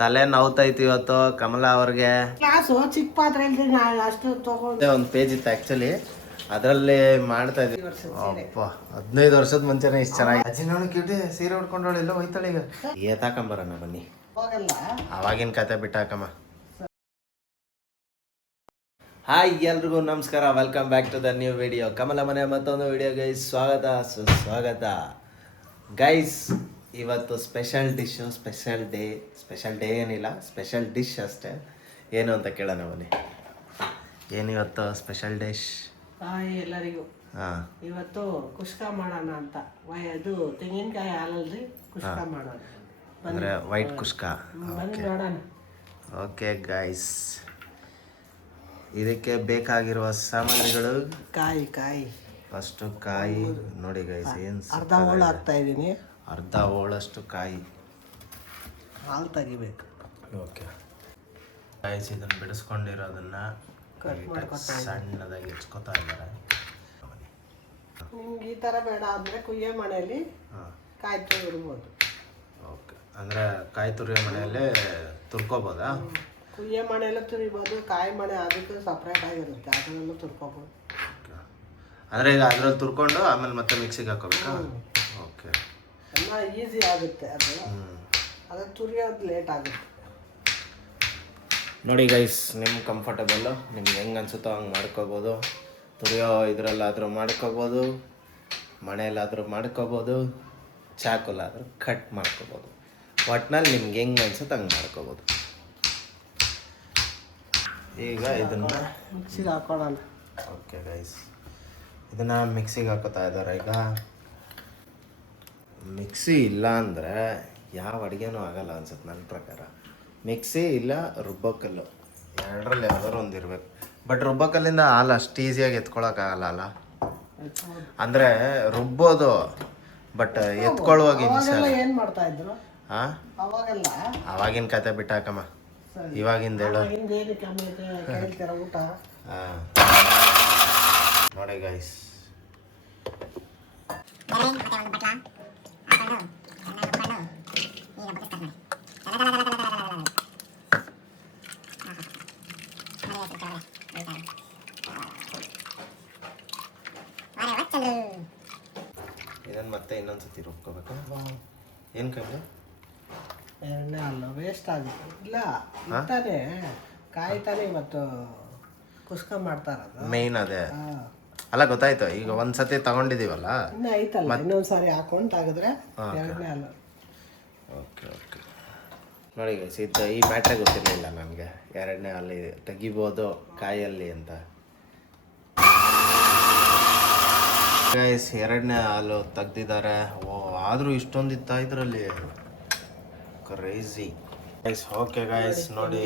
ತಲೆ ನೋವ್ತೈತಿ ಇವತ್ತು ಕಮಲಾ ಅವ್ರಿಗೆ. ಕ್ಲಾಸು ಚಿಕ್ಕ ಪಾತ್ರೆ ಇಲ್ರಿ ಅಷ್ಟು ತಗೊಂಡು ಒಂದು ಪೇಜ್ ಇತ್ತು ಆಕ್ಚುಲಿ, ಅದರಲ್ಲಿ ಮಾಡ್ತಾ ಇದ್ವಿ. ಅಪ್ಪ 15 ವರ್ಷದ ಮುಂಚೆನೆ ಇಷ್ಟು ಚೆನ್ನಾಗಿ ಅಜ್ಜಿ ನೋಡಿ ಕ್ಯೂಟಿ ಸೀರೆ ಉಟ್ಕೊಂಡವಳೆಲ್ಲ ಹೋಯ್ತಾಳೆ. ಈಗ ಏತಾಕಂಬರೋಣ ಬನ್ನಿ, ಹೋಗಲ್ಲ. ಅವಾಗಿನ ಕತೆ ಬಿಟ್ಟಾಕಮ್ಮ. ಹಾಯ್ ಎಲ್ರಿಗೂ ನಮಸ್ಕಾರ, welcome back to the new video. Kamala ಮನೆ ಮತ್ತೊಂದು ವಿಡಿಯೋ ಗೈಸ್, ಸ್ವಾಗತ ಸುಸ್ವಾಗತ ಗೈಸ್. ಇವತ್ತು ಸ್ಪೆಷಲ್ ಡಿಶ್ಶು, ಸ್ಪೆಷಲ್ ಡೇ ಏನಿಲ್ಲ, ಸ್ಪೆಷಲ್ ಡಿಶ್ ಅಷ್ಟೇ. ಏನು ಅಂತ ಕೇಳೋಣ ಬನ್ನಿ. ಏನಿವತ್ತು ಸ್ಪೆಷಲ್ ಡಿಶ್? ಹಾಯ್ ಎಲ್ಲರಿಗೂ. ಹಾಂ, ಇವತ್ತು ಕುಷ್ಕ ಮಾಡೋಣ ಅಂತ. ಅದು ತೆಂಗಿನಕಾಯಿ ಹಾಲಲ್ರಿ ಕುಷ್ಕ ಮಾಡೋಣ. ಅಂದರೆ ವೈಟ್ ಕುಷ್ಕ. ಬನ್ನಿ ನೋಡೋಣ. ಓಕೆ ಗೈಸ್, ಇದಕ್ಕೆ ಬೇಕಾಗಿರುವ ಸಾಮಗ್ರಿಗಳು ಕಾಯಿ ಫಸ್ಟು ಕಾಯಿ ನೋಡಿ ಗೈಸ್, ಏನು ಅರ್ಧ ಹೋಳು ಹಾಕ್ತಾ ಇದ್ದೀನಿ. ಅರ್ಧ ಹೋಳಷ್ಟು ಕಾಯಿ ಹಾಲು ತೆಗಿಬೇಕು. ಓಕೆ ಗೈಸ್, ಇದನ್ನು ಬಿಡಿಸ್ಕೊಂಡಿರೋದನ್ನ ಸಣ್ಣದಾಗಿ ಹೆಚ್ಕೋತಾ ಇದ್ದಾರೆ. ನಿಮ್ಗೆ ಈ ಥರ ಬೇಡ ಅಂದರೆ ಕುಯ್ಯೋ ಮನೆಯಲ್ಲಿ ಕಾಯಿ ತುರಿಬೋದು. ಓಕೆ, ಅಂದರೆ ಕಾಯಿ ತುರಿಯೋ ಮನೆಯಲ್ಲೇ ತುರ್ಕೋಬೋದಾ? ಕುಯ್ಯೋ ಮನೆಯಲ್ಲೂ ತುರಿಬೋದು, ಕಾಯಿ ಮನೆ ಅದಕ್ಕೆ ಸಪ್ರೇಟ್ ಆಗಿರುತ್ತೆ, ಅದರಲ್ಲೂ ತುರ್ಕೋಬೋದು. ಅಂದರೆ ಈಗ ಅದ್ರಲ್ಲಿ ತುರ್ಕೊಂಡು ಆಮೇಲೆ ಮತ್ತೆ ಮಿಕ್ಸಿಗೆ ಹಾಕೋಬೇಕಾ? ಓಕೆ, ಎಲ್ಲ ಈಸಿ ಆಗುತ್ತೆ. ಅದು ತುರಿಯೋದು ಲೇಟ್ ಆಗುತ್ತೆ. ನೋಡಿ ಗೈಸ್, ನಿಮ್ಮ ಕಂಫರ್ಟಬಲ್ಲು, ನಿಮ್ಗೆ ಹೆಂಗೆ ಅನ್ಸುತ್ತೋ ಹಂಗೆ ಮಾಡ್ಕೋಬೋದು. ತುರಿಯೋ ಇದರಲ್ಲಾದರೂ ಮಾಡ್ಕೋಬೋದು, ಮನೆಯಲ್ಲಾದರೂ ಮಾಡ್ಕೋಬೋದು, ಚಾಕುಲಾದರೂ ಕಟ್ ಮಾಡ್ಕೋಬೋದು. ಒಟ್ನಲ್ಲಿ ನಿಮ್ಗೆ ಹೆಂಗೆ ಅನ್ಸುತ್ತೆ ಹಂಗೆ ಮಾಡ್ಕೋಬೋದು. ಈಗ ಇದನ್ನು ಮಿಕ್ಸಿಗೆ ಹಾಕೊಳ್ಳೋಣ. ಓಕೆ ಗೈಸ್, ಇದನ್ನು ಮಿಕ್ಸಿಗೆ ಹಾಕೋತಾ ಇದ್ದಾರೆ. ಈಗ ಮಿಕ್ಸಿ ಇಲ್ಲ ಅಂದರೆ ಯಾವ ಅಡುಗೆನೂ ಆಗಲ್ಲ ಅನ್ಸುತ್ತೆ ನನ್ನ ಪ್ರಕಾರ. ಮಿಕ್ಸಿ ಇಲ್ಲ ರುಬ್ಬಕಲ್ಲು, ಎರಡರಲ್ಲಿ ಯಾವ್ದಾದ್ರು ಒಂದು ಇರಬೇಕು. ಬಟ್ ರುಬ್ಬಕಲ್ಲಿಂದ ಹಾಲು ಅಷ್ಟು ಈಸಿಯಾಗಿ ಎತ್ಕೊಳಕ್ಕಾಗಲ್ಲ ಅಲ್ಲ. ಅಂದರೆ ರುಬ್ಬೋದು, ಬಟ್ ಎತ್ಕೊಳ್ಳುವಾಗ ಏನು ಮಾಡ್ತಾ ಇದ್ರು ಹಾಂ, ಅವಾಗೆಲ್ಲ ಅವಾಗಿನ ಕತೆ ಬಿಟ್ಟಾಕಮ್ಮ, ಇವಾಗಿಂದ ಹೇಳು. ಕೇಳ್ತೀರ ಊಟ? ಹಾಂ, ನೋಡಿ ಗೈಸ್, ಇದನ್ನು ಮತ್ತೆ ಇನ್ನೊಂದ್ಸತಿ ರುಬ್ಕೋಬೇಕಾ? ಏನು ಕಮ್ಮಿ ಎಣ್ಣೆ ಅಲ್ಲ ವೇಸ್ಟ್ ಆಗುತ್ತೆ. ಇಲ್ಲ ತಾನೇ ಕಾಯಿ ತಾನೇ ಇವತ್ತು ಕುಷ್ಕ ಮಾಡ್ತಾರದು ಮೇಯ್ನ್ ಅದೇ ಅಲ್ಲ, ಗೊತ್ತಾಯ್ತು. ಈಗ ಒಂದ್ಸತಿ ತಗೊಂಡಿದೀವಲ್ಲ, ಇನ್ನೂ ಐತಲ್ಲ, ಇನ್ನೊಂದ್ಸಾರಿ ಹಾಕೊಂಡು ತೆಗೆದ್ರೆ ಎರಡನೇ ಅಲ್ಲ. ಓಕೆ ಓಕೆ, ನೋಡಿ ಗೈಸ್, ಈ ಮ್ಯಾಟ್ರೇ ಗೊತ್ತಿರಲಿಲ್ಲ ನನಗೆ, ಎರಡನೇ ಅಲ್ಲಿ ತೆಗಿಬೋದು ಕಾಯಲ್ಲಿ ಅಂತ. ಗೈಸ್, ಎರಡನೇ ಹಾಲು ತೆಗ್ದಿದ್ದಾರೆ. ಓ, ಆದರೂ ಇಷ್ಟೊಂದಿತ್ತ ಇದರಲ್ಲಿ, ಕ್ರೇಜಿ ಗೈಸ್. ಓಕೆ ಗೈಸ್, ನೋಡಿ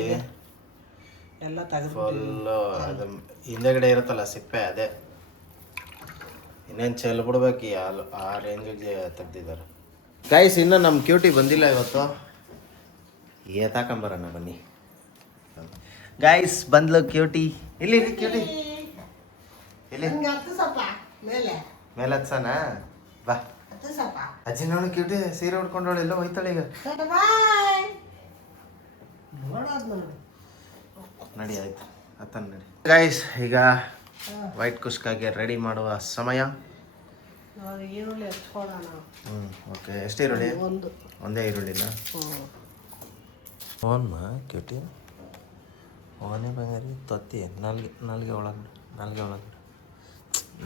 ಎಲ್ಲ ತೆಗೆದು ಫುಲ್ಲು ಅದು ಹಿಂದೆಗಡೆ ಇರುತ್ತಲ್ಲ ಸಿಪ್ಪೆ, ಅದೇ ಇನ್ನೇನು ಚೆಲ್ ಬಿಡ್ಬೇಕು ಈ ಹಾಲು, ಆ ರೇಂಜಿಗೆ ತೆಗ್ದಿದ್ದಾರೆ ಗೈಸ್. ಇನ್ನು ನಮ್ಮ ಕ್ಯೂಟಿ ಬಂದಿಲ್ಲ ಇವತ್ತು, ಏತಾಕಂಬರೋಣ ಬನ್ನಿ ಗೈಸ್. ಬಂದ್ಲು ಕ್ಯೂಟಿ. ಇಲ್ಲಿ ಕ್ಯೂಟಿ ಇಲ್ಲಿ ಮೇಲೆ ಹತ್ಸನ ಬಾ. ಅಜ್ಜಿ ನೋಡಿ ಕ್ಯೂಟಿ ಸೀರೆ ಉಟ್ಕೊಂಡವಳು ಎಲ್ಲ ಹೋಯ್ತಾಳೆ. ಈಗ ನಡಿ, ಆಯ್ತು ಅತ್ತನ ನಡಿ ಗೈಸ್. ಈಗ ವೈಟ್ ಕುಷ್ಕಾಗೆ ರೆಡಿ ಮಾಡುವ ಸಮಯ. ಈರುಳ್ಳಿ ಹಚ್ಕೊಳ್ಳೋಣ. ಓಕೆ, ಎಷ್ಟು ಈರುಳ್ಳಿ? ಒಂದೇ ಈರುಳ್ಳಿನ? ಓನ್ಮ ಕ್ಯೂಟಿ ಓನೇ ಬಂಗಾರಿ ತೊತ್ತಿ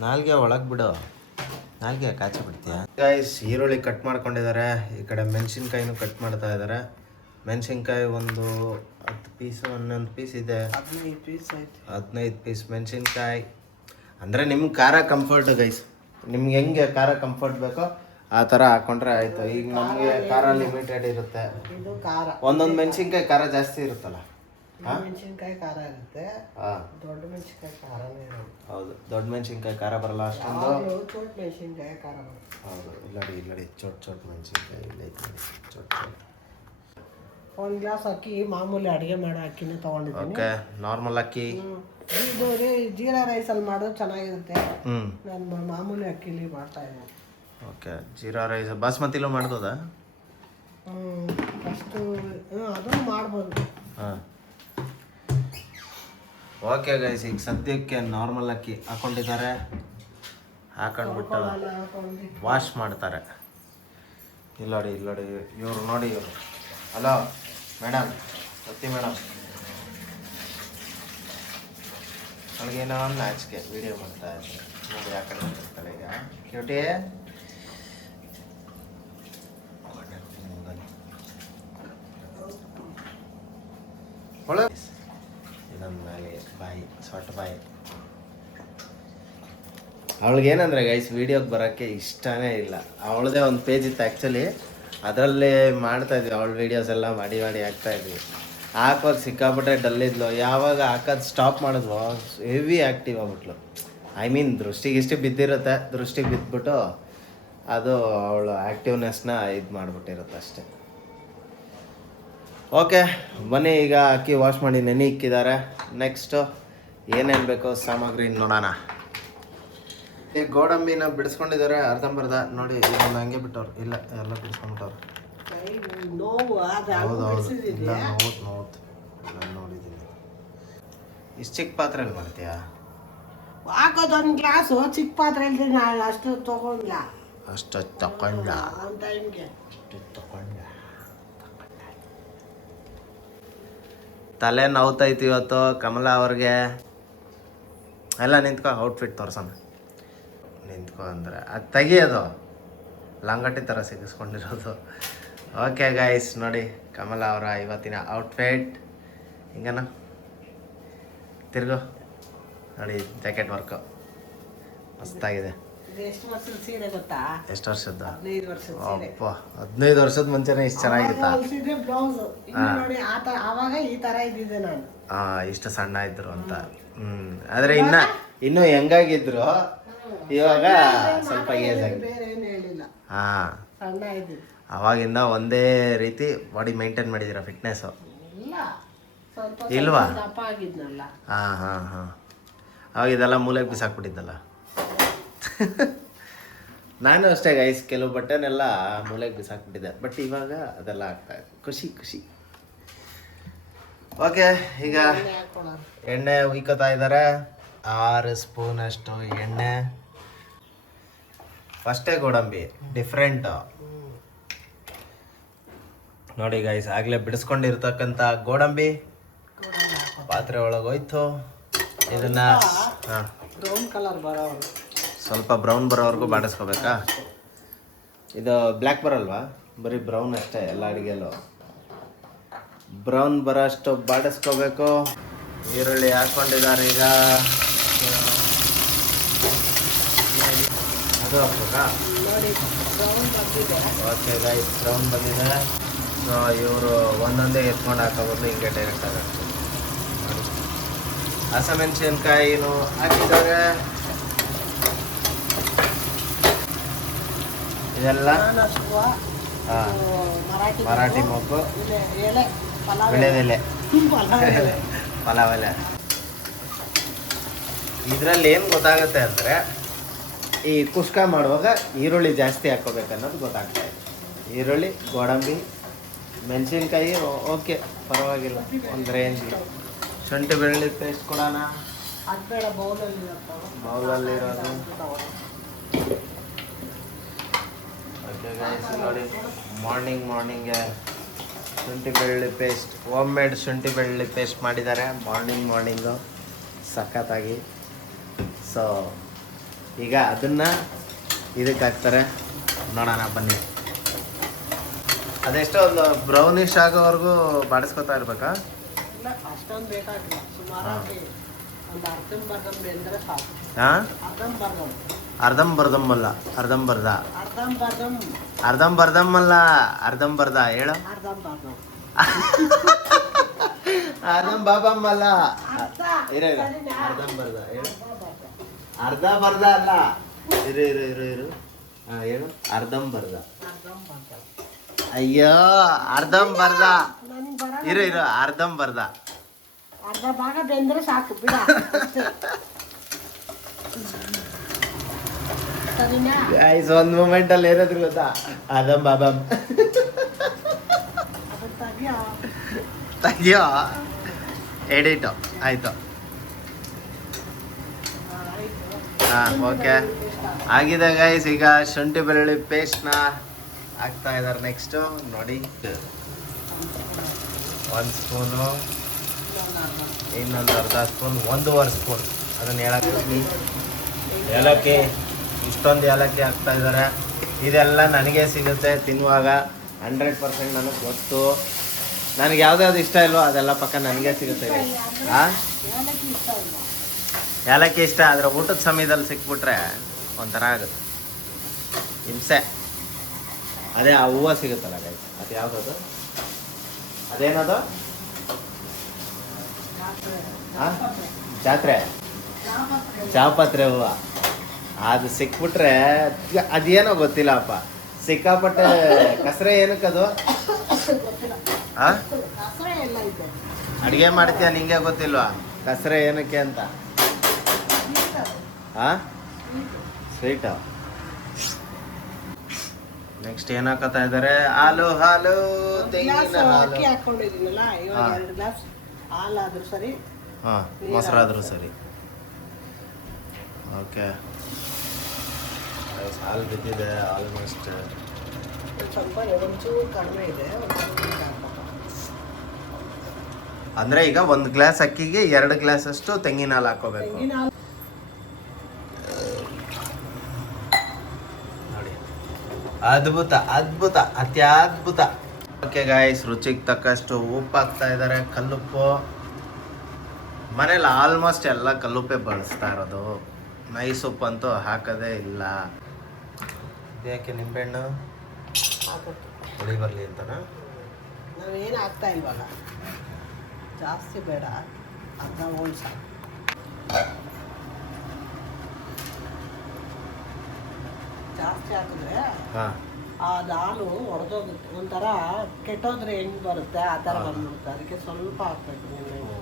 ನಾಲ್ಗೆ ಒಳಗೆ ಬಿಡು, ನಾಲ್ಗೆ ಕಾಚಿ ಬಿಡ್ತೀಯ. ಗೈಸ್, ಈರುಳ್ಳಿ ಕಟ್ ಮಾಡ್ಕೊಂಡಿದ್ದಾರೆ. ಈ ಕಡೆ ಮೆಣಸಿನ್ಕಾಯಿನೂ ಕಟ್ ಮಾಡ್ತಾ ಇದ್ದಾರೆ. ಮೆಣಸಿನ್ಕಾಯಿ ಒಂದು 10 ಪೀಸು, 11 ಪೀಸ್ ಇದೆ. 15 ಪೀಸ್ ಮೆಣಸಿನ್ಕಾಯಿ. ಅಂದರೆ ನಿಮ್ಗೆ ಖಾರ ಕಂಫರ್ಟ್ ಗೈಸ್, ನಿಮ್ಗೆ ಹೆಂಗೆ ಖಾರ ಕಂಫರ್ಟ್ ಬೇಕೋ ಆ ಥರ ಹಾಕೊಂಡ್ರೆ ಆಯಿತು. ಈಗ ನಮಗೆ ಖಾರ ಲಿಮಿಟೆಡ್ ಇರುತ್ತೆ. ಒಂದೊಂದು ಮೆಣಸಿನ್ಕಾಯಿ ಖಾರ ಜಾಸ್ತಿ ಇರುತ್ತಲ್ಲ. ಮೆಣಸಿನ್ಕಾಯಿ ಖಾರ ಇರುತ್ತೆ, ದೊಡ್ಡ ಮೆಣಸಿನ್ಕಾಯಿ ಖಾರನೇ ಇರುತ್ತೆ. ಹೌದು, ದೊಡ್ಡ ಮೆಣಸಿನ್ಕಾಯಿ ಖಾರ ಬರಲ್ಲ ಅಷ್ಟೊಂದು. ಚೋಟ್ ಮೆಣಸಿನ್ಕಾಯಿ ಖಾರ ಬರುತ್ತೆ. ಹೌದು, ಇಲ್ಲಡಿ ಚೋಟ್ ಮೆಣಸಿನ್ಕಾಯಿ ಇಲ್ಲ, ಚೋಟ್. ಒಂದು ಗ್ಲಾಸ್ ಅಕ್ಕಿ, ಮಾಮೂಲಿ ಅಡುಗೆ ಮಾಡೋ ಅಕ್ಕಿನೇ ತೊಗೊಂಡಿದ್ದೀನಿ. ಓಕೆ, ನಾರ್ಮಲ್ ಅಕ್ಕಿ. ಇದು ಜೀರಾ ರೈಸಲ್ಲಿ ಮಾಡೋದು ಚೆನ್ನಾಗಿರುತ್ತೆ. ನಾನು ಮಾಮೂಲಿ ಅಕ್ಕಿಲಿ ಮಾಡ್ತಾ ಇದ್ದೀನಿ. ಓಕೆ, ಜೀರಾ ರೈಸ್ ಬಾಸ್ಮತಿಲೂ ಮಾಡ್ಬೋದಾ? ಅಷ್ಟು ಅದನ್ನು ಮಾಡ್ಬೋದು. ಹಾಂ ಓಕೆ ಗೈಸ್, ಈಗ ಸದ್ಯಕ್ಕೆ ನಾರ್ಮಲ್ ಅಕ್ಕಿ ಹಾಕೊಂಡಿದ್ದಾರೆ. ಹಾಕೊಂಡ್ಬಿಟ್ಟು ವಾಶ್ ಮಾಡ್ತಾರೆ. ಇಲ್ಲೋಡಿ ಇವರು ನೋಡಿ ಇವರು. ಹಲೋ ಮೇಡಮ್, ಸತ್ತಿ ಮೇಡಮ್, ಅವಳಿಗೇನೋ ಒಂದು ನಾಚಿಕೆ ವಿಡಿಯೋ ಮಾಡ್ತಾ ಇದ್ದಾರೆ ನೋಡಿ. ಯಾಕಂದ್ರೆ ಮಾಡ್ತಿರ್ತಾಳೆ ಈಗ ಕ್ಯೂಟಿ. ಇದೊಂದು ಮೇಲೆ ಬಾಯಿ ಸೊಟ್ಟ ಬಾಯಿ. ಅವಳಿಗೇನಂದ್ರೆ ಗೈಸ್ ವಿಡಿಯೋಗೆ ಬರೋಕ್ಕೆ ಇಷ್ಟನೇ ಇಲ್ಲ. ಅವಳದೇ ಒಂದು ಪೇಜ್ ಇತ್ತು ಆ್ಯಕ್ಚುಲಿ, ಅದರಲ್ಲೇ ಮಾಡ್ತಾಯಿದ್ವಿ. ಅವಳ ವೀಡಿಯೋಸ್ ಎಲ್ಲ ಮಾಡಿ ಹಾಕ್ತಾಯಿದ್ವಿ. ಹಾಕುವಾಗ ಸಿಕ್ಕಾಪಟ್ಟೆ ಡಲ್ ಇದ್ಲು. ಯಾವಾಗ ಹಾಕೋದು ಸ್ಟಾಪ್ ಮಾಡಿದ್ವು ಹೆವಿ ಆ್ಯಕ್ಟಿವ್ ಆಗ್ಬಿಟ್ಲು. ಐ ಮೀನ್ ದೃಷ್ಟಿಗೆ ಬಿದ್ದಿರುತ್ತೆ, ದೃಷ್ಟಿಗೆ ಬಿದ್ದುಬಿಟ್ಟು ಅದು ಅವಳು ಆ್ಯಕ್ಟಿವ್ನೆಸ್ನ ಇದು ಮಾಡಿಬಿಟ್ಟಿರುತ್ತೆ ಅಷ್ಟೇ. ಓಕೆ ಬನ್ನಿ, ಈಗ ಅಕ್ಕಿ ವಾಶ್ ಮಾಡಿ ನೆನೆ ಇಕ್ಕಿದ್ದಾರೆ. ನೆಕ್ಸ್ಟು ಏನೇನು ಬೇಕೋ ಸಾಮಗ್ರಿ ನೋಡೋಣ. ಈ ಗೋಡಂಬಿನ ಬಿಡಿಸ್ಕೊಂಡಿದ್ದಾರೆ ಅರ್ಧಂಬರ್ಧ. ನೋಡಿ ಇದನ್ನ ಹಂಗೆ ಬಿಟ್ಟವ್ರು, ಇಲ್ಲ ಎಲ್ಲ ಬಿಡಿಸ್ಕೊಂಡ್ಬಿಟ್ಟವ್ರು. ಹೌದೌದು, ಇಲ್ಲ ನೋವು ನಾನು ನೋಡಿದ್ದೀನಿ. ಇಷ್ಟು ಚಿಕ್ಕ ಪಾತ್ರೆಯಲ್ಲಿ ಮಾಡ್ತೀಯಾ? ಹಾಕೋದೊಂದು ಗ್ಲಾಸು ಚಿಕ್ಕ ಪಾತ್ರೆ ಇಲ್ರಿ, ನಾನು ಅಷ್ಟು ತಗೊಂಡ್ಲ. ಅಷ್ಟು ತಗೊಂಡ ಒಂದು ಟೈಮ್ಗೆ ತಲೆ ನೋವ್ತೈತಿ ಇವತ್ತು ಕಮಲಾ ಅವ್ರಿಗೆ. ಎಲ್ಲ ನಿಂತ್ಕೊ, ಔಟ್ಫಿಟ್ ತೋರ್ಸೋಣ. ನಿಂತ್ಕೊ ಅಂದರೆ ಅದು ತೆಗಿಯೋದು ಲಂಗಟಿ ಥರ ಸಿಗಿಸ್ಕೊಂಡಿರೋದು. ಓಕೆ ಗೈಸ್ ನೋಡಿ ಕಮಲಾ ಅವರ ಇವತ್ತಿನ ಔಟ್ಫಿಟ್ ಹಿಂಗನ. ತಿರ್ಗು ನೋಡಿ, ಜಾಕೆಟ್ ವರ್ಕು ಮಸ್ತಾಗಿದೆ. ಎಷ್ಟು ವರ್ಷದ ಸೀರೆ ಗೊತ್ತಾ? ಎಷ್ಟು ವರ್ಷದ್ದು? 15 ವರ್ಷದ ಸೀರೆ. ಅಪ್ಪ 15 ವರ್ಷದ ಮುಂಚೆನೇ ಇಷ್ಟು ಚೆನ್ನಾಗಿತ್ತಾ? ಬ್ಲೌಸ್ ನೋಡಿ ಆವಾಗ ಈ ತರ ಇದ್ದಿದ್ದೆ ನಾನು. ಇಷ್ಟು ಸಣ್ಣ ಇದ್ರು ಅಂತ. ಆದರೆ ಇನ್ನೂ ಹೆಂಗಾಗಿದ್ರು, ಇವಾಗ ಸ್ವಲ್ಪ ಏಜ್ ಆಗಿದೆ. ಬೇರೆ ಏನು ಹೇಳಿಲ್ಲ, ಹಾಂ ಸಣ್ಣ ಇದ್ದಿದ್ದು. ಅವಾಗಿಂದ ಒಂದೇ ರೀತಿ ಬಾಡಿ ಮೇಂಟೈನ್ ಮಾಡಿದ್ದೀರಾ, ಫಿಟ್ನೆಸ್ಸು? ಇಲ್ಲ, ಸ್ವಲ್ಪ ಇಲ್ವಾ? ದಪ್ಪ ಆಗಿದ್ನಲ್ಲ. ಹಾಂ ಅವಾಗ ಇದೆಲ್ಲ ಮೂಲೆಗೆ ಬಿಸಾಕ್ಬಿಟ್ಟಿದ್ದಲ್ಲ. ನಾನು ಅಷ್ಟೇ ಗೈಸ್, ಕೆಲವು ಬಟ್ಟೆನೆಲ್ಲ ಮೂಲೆಗೆ ಬಿಸಾಕ್ಬಿಟ್ಟಿದ್ದೆ. ಬಟ್ ಇವಾಗ ಅದೆಲ್ಲ ಆಗ್ತಾಯಿದೆ, ಖುಷಿ. ಓಕೆ, ಈಗ ಎಣ್ಣೆ ಉಯ್ಕೋತಾ ಇದ್ದಾರೆ. 6 ಸ್ಪೂನ್ ಅಷ್ಟು ಎಣ್ಣೆ. ಫಸ್ಟೇ ಗೋಡಂಬಿ ಡಿಫ್ರೆಂಟು ನೋಡಿ ಗೈಸ್. ಆಗಲೇ ಬಿಡಿಸ್ಕೊಂಡಿರ್ತಕ್ಕಂಥ ಗೋಡಂಬಿ ಪಾತ್ರೆ ಒಳಗೆ ಹೋಯ್ತು. ಇದನ್ನ ಬ್ರೌನ್ ಕಲರ್ ಬರೋದು, ಸ್ವಲ್ಪ ಬ್ರೌನ್ ಬರೋವರೆಗೂ ಬಾಡಿಸ್ಕೋಬೇಕಾ? ಇದು ಬ್ಲ್ಯಾಕ್ ಬರಲ್ವಾ, ಬರೀ ಬ್ರೌನ್ ಅಷ್ಟೇ ಎಲ್ಲ ಅಡುಗೆಲ್ಲೂ. ಬ್ರೌನ್ ಬರೋ ಅಷ್ಟು ಬಾಡಿಸ್ಕೋಬೇಕು. ಈರುಳ್ಳಿ ಹಾಕ್ಕೊಂಡಿದ್ದಾರೆ. ಈಗ ಅದು ಹಾಕ್ಬೇಕಾ? ಓಕೆ ಗೈಸ್, ಬ್ರೌನ್ ಬಂದಿದೆ. ಸೊ ಇವರು ಒಂದೊಂದೇ ಎತ್ಕೊಂಡು ಹಾಕೋಬೋದು, ಹಿಂಗೆ ಡೈರೆಕ್ಟ್ ಆಗುತ್ತೆ. ನೋಡಿ, ಹಸಿಮೆಣಸಿನ್ಕಾಯಿನೂ ಹಾಕಿದ್ದಾರೆ. ಇದೆಲ್ಲ ಮರಾಠಿ ಮೊಗ್ಗು, ವಿಳೆದೆಲೆ, ಪಲಾವ್ ಎಲೆ. ಇದರಲ್ಲಿ ಏನು ಗೊತ್ತಾಗುತ್ತೆ ಅಂದರೆ, ಈ ಕುಷ್ಕ ಮಾಡುವಾಗ ಈರುಳ್ಳಿ ಜಾಸ್ತಿ ಹಾಕೋಬೇಕು ಅನ್ನೋದು ಗೊತ್ತಾಗ್ತಾ ಇದೆ. ಈರುಳ್ಳಿ, ಗೋಡಂಬಿ, ಮೆಣಸಿನ್ಕಾಯಿ ಓಕೆ ಪರವಾಗಿಲ್ಲ, ಒಂದು ರೇಂಜ್. ಶುಂಠಿ ಬೆಳ್ಳುಳ್ಳಿ ಪೇಸ್ಟ್ ಕೊಡೋಣ. ಬೌಲಲ್ಲಿರೋದು. ಓಕೆ ಗೈಸ್ ನೋಡಿ, ಮಾರ್ನಿಂಗ್ಗೆ ಶುಂಠಿ ಬೆಳ್ಳುಳ್ಳಿ ಪೇಸ್ಟ್, ಹೋಮ್ ಮೇಡ್ ಶುಂಠಿ ಬೆಳ್ಳುಳ್ಳಿ ಪೇಸ್ಟ್ ಮಾಡಿದ್ದಾರೆ ಮಾರ್ನಿಂಗು ಸಖತ್ತಾಗಿ. ಸೊ ಈಗ ಅದನ್ನು ಇದಕ್ಕೆ ಹಾಕ್ತಾರೆ, ನೋಡೋಣ ಬನ್ನಿ. ಅದೆಷ್ಟೋ ಒಂದು ಬ್ರೌನಿಶ್ ಆಗೋವರೆಗೂ ಬಾಡಿಸ್ಕೊತಾ ಇರ್ಬೇಕಾ? ಇಲ್ಲ, ಅಷ್ಟೊಂದು ಬೇಕಾಗಿಲ್ಲ, ಸುಮಾರಾಗಿ ಒಂದು ಹಾಂ, ಅರ್ಧಂಬರ್ಧಂ ಅರ್ಧಂಬರ್ಧ ಹೇಳು. ಅರ್ಧಂಬರ್ಧಮ್ಮಲ್ಲ, ಅರ್ಧಂಬರ್ಧ ಹೇಳು. ಅರ್ಧಂಬರ್ಧ ಅಲ್ಲ, ಇರು ಹಾಂ ಹೇಳು. ಅರ್ಧಂಬರ್ಧ. ಅಯ್ಯೋ, ಅರ್ಧಂಬರ್ಧ ಇರು ಅರ್ಧಂಬರ್ಧ. ಅರ್ಧ ಭಾಗ ಬೆಂದ್ರೆ ಸಾಕು ಬಿಡ. ಒಂದು ಮೂಮೆಂಟ್ ಅಲ್ಲಿ ಏನಾದ್ರು ಗೊತ್ತಾ, ಅದಂ ಬಾಬಂ ಅಯ್ಯೋ ಎಡಿಟು ಆಯಿತು. ಹಾಂ ಓಕೆ ಆಗಿದೆ ಗೈಸ್. ಈಗ ಶುಂಠಿ ಬೆಳ್ಳುಳ್ಳಿ ಪೇಸ್ಟ್ನ ಹಾಕ್ತಾ ಇದ್ದಾರೆ. ನೆಕ್ಸ್ಟು ನೋಡಿ 1 ಸ್ಪೂನು, ಇನ್ನೊಂದು ಅರ್ಧ ಸ್ಪೂನ್, 1.5 ಸ್ಪೂನ್ ಅದನ್ನು ಏಲಕ್ಕಿ ಇಷ್ಟೊಂದು ಏಲಕ್ಕಿ ಹಾಕ್ತಾ ಇದ್ದಾರೆ. ಇದೆಲ್ಲ ನನಗೆ ಸಿಗುತ್ತೆ ತಿನ್ನುವಾಗ 100% ನನಗೆ ಗೊತ್ತು. ನನಗೆ ಯಾವ್ದಾವ್ದು ಇಷ್ಟ ಇಲ್ವೋ ಅದೆಲ್ಲ ಪಕ್ಕ ನನಗೆ ಸಿಗುತ್ತೆ. ಹಾಂ ಏಲಕ್ಕಿ ಇಷ್ಟ ಆದರೆ ಊಟದ ಸಮಯದಲ್ಲಿ ಸಿಕ್ಬಿಟ್ರೆ ಒಂಥರ ಆಗುತ್ತೆ ಹಿಂಸೆ. ಅದೇ ಆ ಹೂವು ಸಿಗುತ್ತಲ್ಲ ಗೈಸ್, ಅದು ಯಾವುದದು, ಅದೇನದು? ಹಾಂ ಜಾತ್ರೆ ಜಾಪತ್ರೆ ಹೂವು ಅದು ಸಿಕ್ಬಿಟ್ರೆ ಅದೇನೋ ಗೊತ್ತಿಲ್ಲಪ್ಪ, ಸಿಕ್ಕಾಪಟ್ಟೆ ಕಸರೆ. ಏನಕ್ಕದು? ಹಾಂ ಅಡುಗೆ ಮಾಡ್ತೀಯ ನಿಂಗೆ ಗೊತ್ತಿಲ್ವಾ ಕಸರೆ ಏನಕ್ಕೆ ಅಂತ? ಹಾಂ ಸ್ವೀಟು. ನೆಕ್ಸ್ಟ್ ಏನು ಹಾಕೋತಾ ಇದ್ದಾರೆ? ಹಾಲು ತೆಂಗಿನ ಹಾಲು. ಹಾಕೊಂಡಿದ್ದೀನಲ್ಲ ಇವಾಗ 2 ಗ್ಲಾಸ್ ಹಾಲಾದ್ರೂ ಸರಿ, ಹಾಂ ಮೊಸರಾದರೂ ಸರಿ. ಓಕೆ ಹಾಲು ಬಿದ್ದಿದೆ ಆಲ್ಮೋಸ್ಟ್. ಸ್ವಲ್ಪ ಒಂಚೂರು ಕಡಿಮೆ ಇದೆ. ಅಂದರೆ ಈಗ 1 ಗ್ಲಾಸ್ ಅಕ್ಕಿಗೆ 2 ಗ್ಲಾಸ್ ಅಷ್ಟು ತೆಂಗಿನ ಹಾಲು ಹಾಕೋಬೇಕು. ನೋಡಿ ಅದ್ಭುತ ಅದ್ಭುತ ಅತ್ಯದ್ಭುತ. ಓಕೆ ಗಾಯ್ಸ್, ರುಚಿಗೆ ತಕ್ಕಷ್ಟು ಉಪ್ಪು ಹಾಕ್ತಾ ಇದ್ದಾರೆ, ಕಲ್ಲುಪ್ಪು. ಮನೇಲಿ ಆಲ್ಮೋಸ್ಟ್ ಎಲ್ಲ ಕಲ್ಲುಪ್ಪೆ ಬಳಸ್ತಾ ಇರೋದು, ನೈಸ್ ಉಪ್ಪು ಅಂತೂ ಹಾಕೋದೇ ಇಲ್ಲ. ಯಾಕೆ ನಿಂಬೆಹಣ್ಣು ಹುಳಿ ಬರಲಿ ಅಂತನಾ? ನಾವೇನು ಹಾಕ್ತಾ ಇಲ್ವಲ್ಲ, ಜಾಸ್ತಿ ಬೇಡ, ಅರ್ಧ ಹೋಳ್ ಸಾಕು. ಜಾಸ್ತಿ ಹಾಕಿದ್ರೆ ಹಾಂ ಅದು ಹಾಲು ಒಡೆದೋಗುತ್ತೆ, ಒಂಥರ ಕೆಟ್ಟೋದ್ರೆ ಹೆಂಗೆ ಬರುತ್ತೆ ಆ ಥರ ಬಂದ್ಬಿಡುತ್ತೆ. ಅದಕ್ಕೆ ಸ್ವಲ್ಪ ಹಾಕ್ಬೇಕು ನಿಂಬೆಹಣ್ಣು.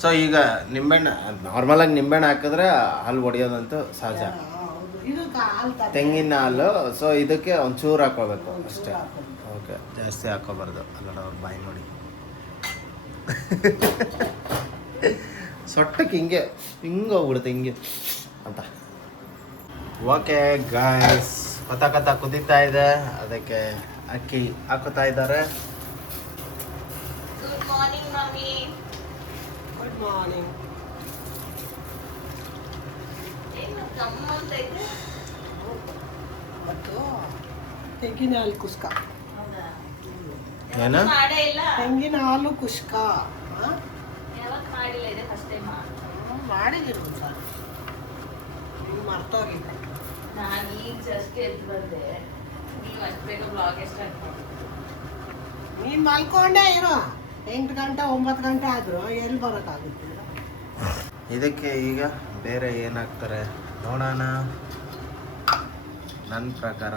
ಸೊ ಈಗ ನಿಂಬೆಹಣ್ಣು ನಾರ್ಮಲಾಗಿ ನಿಂಬೆಹಣ್ಣು ಹಾಕಿದ್ರೆ ಹಾಲು ಒಡೆಯೋದಂತೂ ಸಹಜ. ತೆಂಗಿನ ಹಾಲು, ಸೊ ಇದಕ್ಕೆ ಒಂಚೂರು ಹಾಕೋಬೇಕು ಅಷ್ಟೇ. ಓಕೆ ಜಾಸ್ತಿ ಹಾಕೋಬಾರ್ದು. ಅಲ್ಲ ಅವ್ರ ಬಾಯಿ ನೋಡಿ ಸೊಟ್ಟಕ್ಕೆ ಹಿಂಗೆ ಹೋಗ್ಬಿಡುತ್ತೆ ಹಿಂಗೆ ಅಂತ. ಓಕೆ ಗಾಯ್ಸ್, ಕಥ ಕುದೀತಾ ಇದೆ, ಅದಕ್ಕೆ ಅಕ್ಕಿ ಹಾಕೋತಾ ಇದ್ದಾರೆ. Good morning mummy. Good morning. ಏನು ಗಮ್ಮಂತ ಇದೆ? ಮತ್ತು ತೆಂಗಿನ ಹಾಲು ಕುಷ್ಕ. ಹೌದಾ? ಏನು? ಮಾಡೇ ಇಲ್ಲ. ತೆಂಗಿನ ಹಾಲು ಕುಷ್ಕ ಯಾವತ್ತು ಮಾಡಿಲ್ಲ, ಇದೆ ಫಸ್ಟ್ ಟೈಮ್. ಮಾಡಿದ್ದೀನಿ ಒಂದು ಸಲ, ನೀವು ಮರ್ತೋಗಿದ್ದೆ. ನಾನು ಈಗ ಜಸ್ಟ್ ಎದ್ದು ಬಂದೆ, ನೀವು ಅಷ್ಟು ಬೇಗ ಬ್ಲಾಗ್ ಸ್ಟಾರ್ಟ್ ಮಾಡಿ. ನೀನು ಮಲ್ಕೊಂಡೇ ಇರೋ, 8 ಗಂಟೆ 9 ಗಂಟೆ ಆದರೂ ಎಲ್ಲಿ ಬರೋಕ್ಕಾಗುತ್ತೆ? ಇದಕ್ಕೆ ಈಗ ಬೇರೆ ಏನಾಗ್ತಾರೆ ನೋಡೋಣ. ನನ್ನ ಪ್ರಕಾರ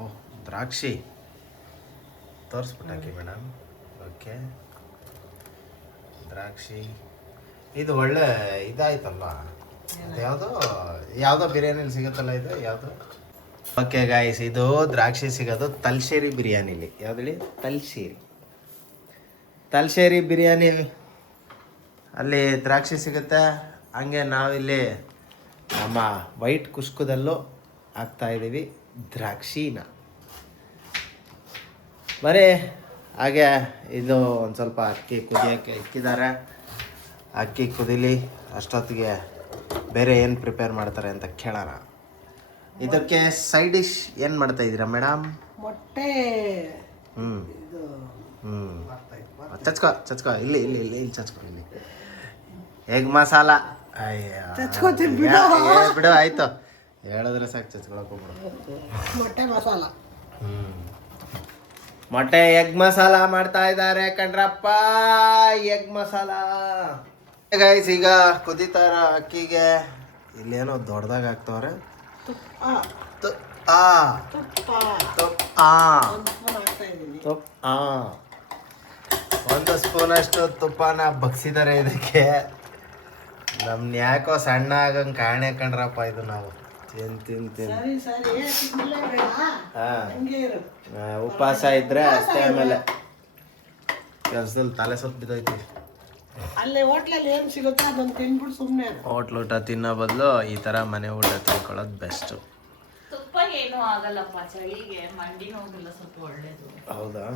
ಓಹ್ ದ್ರಾಕ್ಷಿ ತೋರಿಸ್ಬಿಟ್ಟಾಕಿ ಮೇಡಮ್. ಓಕೆ ದ್ರಾಕ್ಷಿ ಇದು ಒಳ್ಳೆ ಇದಾಯ್ತಲ್ವಾ? ಯಾವುದೋ ಬಿರಿಯಾನಿಲಿ ಸಿಗುತ್ತಲ್ಲ ಇದು ಯಾವುದು? ಓಕೆ ಗಾಯ್ಸ್, ಇದು ದ್ರಾಕ್ಷಿ ಸಿಗೋದು ತಲಶೇರಿ ಬಿರಿಯಾನಿಲಿ. ಯಾವ್ದು ಹೇಳಿ? ತಲಶೇರಿ ಬಿರಿಯಾನಿ ಅಲ್ಲಿ ದ್ರಾಕ್ಷಿ ಸಿಗುತ್ತೆ. ಹಂಗೆ ನಾವಿಲ್ಲಿ ನಮ್ಮ ವೈಟ್ ಕುಷ್ಕದಲ್ಲೂ ಹಾಕ್ತಾಯಿದ್ದೀವಿ ದ್ರಾಕ್ಷಿನ. ಬರೀ ಹಾಗೆ ಇದು ಒಂದು ಸ್ವಲ್ಪ ಅಕ್ಕಿ ಕುದಿಯೋಕ್ಕೆ ಇಕ್ಕಿದ್ದಾರೆ. ಅಕ್ಕಿ ಕುದಿಲಿ, ಅಷ್ಟೊತ್ತಿಗೆ ಬೇರೆ ಏನು ಪ್ರಿಪೇರ್ ಮಾಡ್ತಾರೆ ಅಂತ ಕೇಳೋಣ. ಇದಕ್ಕೆ ಸೈಡ್ ಡಿಶ್ ಏನು ಮಾಡ್ತಾ ಇದ್ದೀರಾ ಮೇಡಮ್? ಮೊಟ್ಟೆ ಇದು ಚಚ್ಕೋ ಇಲ್ಲಿ ಚಚ್ಕೊ ಇಲ್ಲಿ ಎಗ್ ಮಸಾಲ. ಚಚ್ಕೋತೀನಿ ಬಿಡು. ಬಿಡು ಆಯ್ತು, ಹೇಳಿದ್ರೆ ಸಾಕು, ಚಚ್ಕೊಳಕ್ ಹೋಗ್ಬಿಡು. ಮೊಟ್ಟೆ ಮಸಾಲ. ಮೊಟ್ಟೆ ಎಗ್ ಮಸಾಲ ಮಾಡ್ತಾ ಇದ್ದಾರೆ ಕಣ್ರಪ್ಪ. Egg masala guys. ಈಗ ಕುದಿತಾರ ಅಕ್ಕಿಗೆ ಇಲ್ಲೇನೋ ದೊಡ್ಡದಾಗ ಹಾಕ್ತವ್ರೆ. ಒಂದು ಸ್ಪೂನಷ್ಟು ತುಪ್ಪನ ಬಗ್ಸಿದ್ದಾರೆ ಇದಕ್ಕೆ. ನಮ್ನ ಯಾಕೋ ಸಣ್ಣ ಆಗಂಗೆ ಕಾಣೆ ಕಣ್ರಪ್ಪ ಇದು. ನಾವು ತಿಂತೀನಿ ಉಪವಾಸ ಇದ್ರೆ ಅಷ್ಟೇ. ಆಮೇಲೆ ಕೆಲಸದಲ್ಲಿ ತಲೆ ಸೊಪ್ಪು ಬಿದ್ದೈತಿ. ಅಲ್ಲಿ ಹೋಟ್ಲಲ್ಲಿ ಏನು ಸಿಗುತ್ತೋ ಅದನ್ನು ತಿನ್ಬಿಟ್ಟು ಸುಮ್ಮನೆ. ಹೋಟ್ಲ್ ಊಟ ತಿನ್ನೋ ಬದಲು ಈ ಥರ ಮನೆ ಊಟ ತಿನ್ಕೊಳ್ಳೋದು ಬೆಸ್ಟು. ತುಪ್ಪ ಏನೂ ಆಗಲ್ಲಪ್ಪ, ಚಳಿಗೆ ಮಂಡಿ ನೋವಿಲ್ಲ, ಸ್ವಲ್ಪ ಒಳ್ಳೇದು. ಹೌದಾ?